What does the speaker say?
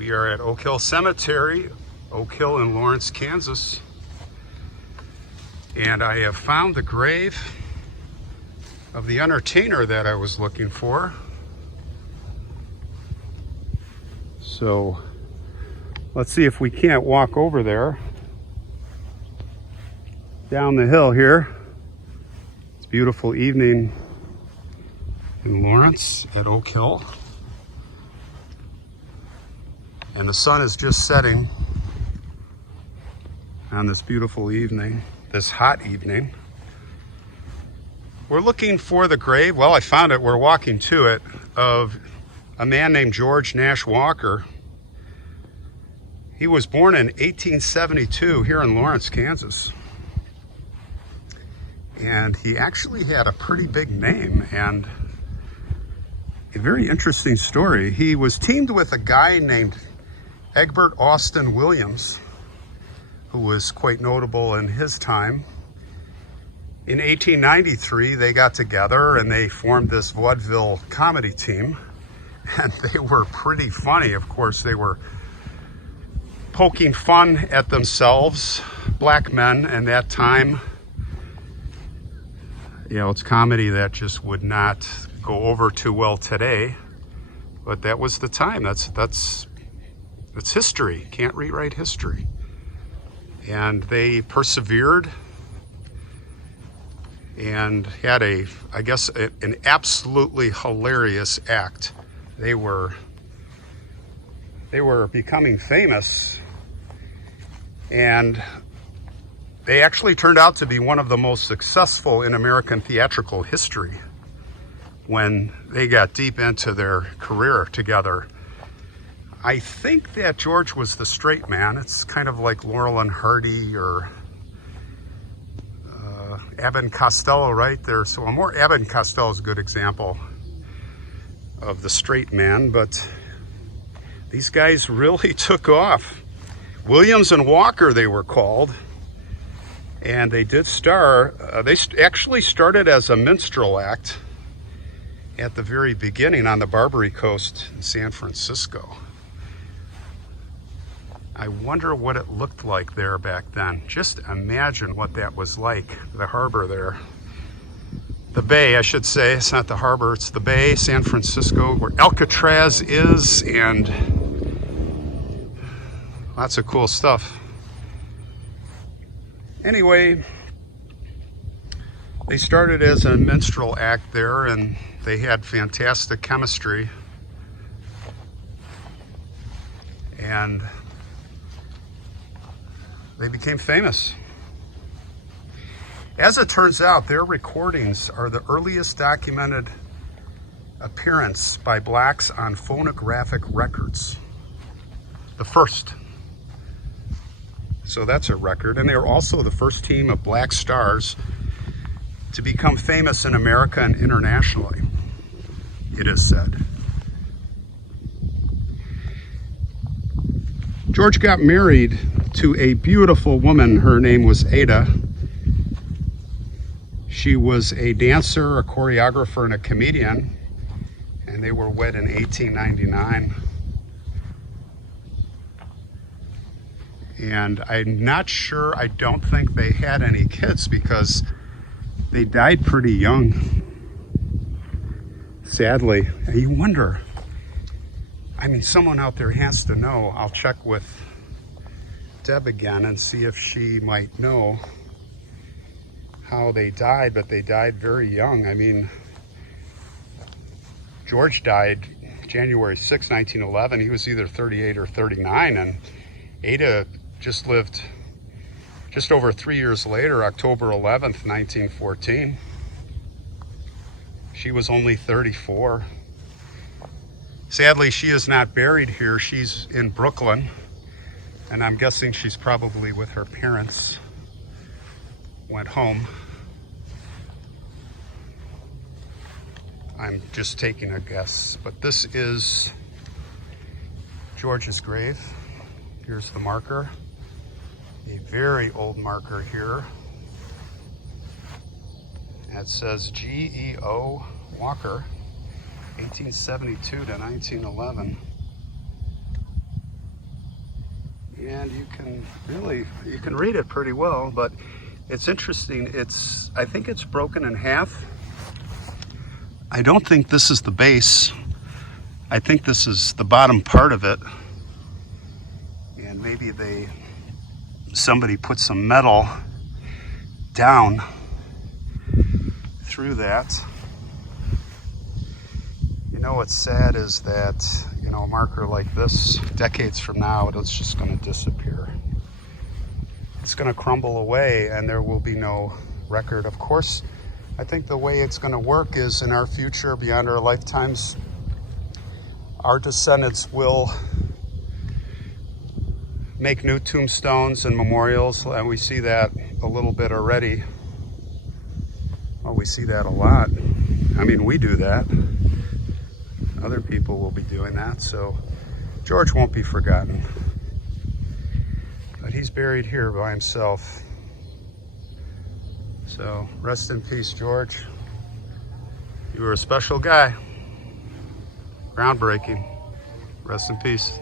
We are at Oak Hill Cemetery, Oak Hill in Lawrence, Kansas. And I have found the grave of the entertainer that I was looking for. So let's see if we can't walk over there. Down the hill here. It's a beautiful evening in Lawrence at Oak Hill. And the sun is just setting on this beautiful evening, this hot evening. We're looking for the grave, well, I found it, we're walking to it, of a man named George Nash Walker. He was born in 1872 here in Lawrence, Kansas. And he actually had a pretty big name and a very interesting story. He was teamed with a guy named Bert Williams, who was quite notable in his time. In 1893, they got together and they formed this vaudeville comedy team, and they were pretty funny. Of course, they were poking fun at themselves, black men in that time. You know, it's comedy that just would not go over too well today, but that was the time. That's history. Can't rewrite history. And they persevered and had an absolutely hilarious act. They were becoming famous, and they actually turned out to be one of the most successful in American theatrical history when they got deep into their career together. I think that George was the straight man. It's kind of like Laurel and Hardy or Abbott and Costello right there. So Abbott and Costello is a good example of the straight man, but these guys really took off. Williams and Walker, they were called. And they did star, they actually started as a minstrel act at the very beginning on the Barbary Coast in San Francisco. I wonder what it looked like there back then. Just imagine what that was like, the harbor there. The bay, I should say. It's not the harbor, it's the bay, San Francisco, where Alcatraz is, and lots of cool stuff. Anyway, they started as a minstrel act there, and they had fantastic chemistry. And they became famous. As it turns out, their recordings are the earliest documented appearance by blacks on phonographic records. The first. So that's a record. And they are also the first team of black stars to become famous in America and internationally, it is said. George got married to a beautiful woman. Her name was Ada. She was a dancer, a choreographer, and a comedian, and they were wed in 1899. And I'm not sure, I don't think they had any kids because they died pretty young, sadly. And you wonder, I mean, someone out there has to know. I'll check with Deb again and see if she might know how they died, but they died very young. I mean, George died January 6, 1911. He was either 38 or 39, and Ada just lived just over 3 years later, October 11th, 1914. She was only 34. Sadly, she is not buried here. She's in Brooklyn, and I'm guessing she's probably with her parents. Went home. I'm just taking a guess, but this is George's grave. Here's the marker, a very old marker here. It says G.E.O. Walker, 1872 to 1911. And you can read it pretty well, but it's interesting. I think it's broken in half. I don't think this is the base. I think this is the bottom part of it. And maybe somebody put some metal down through that. You know what's sad is that, a marker like this, decades from now, it's just going to disappear. It's going to crumble away and there will be no record. Of course, I think the way it's going to work is in our future, beyond our lifetimes, our descendants will make new tombstones and memorials, and we see that a little bit already. Well, we see that a lot. I mean, we do that. Other people will be doing that, so George won't be forgotten. But he's buried here by himself. So rest in peace, George. You were a special guy. Groundbreaking. Rest in peace.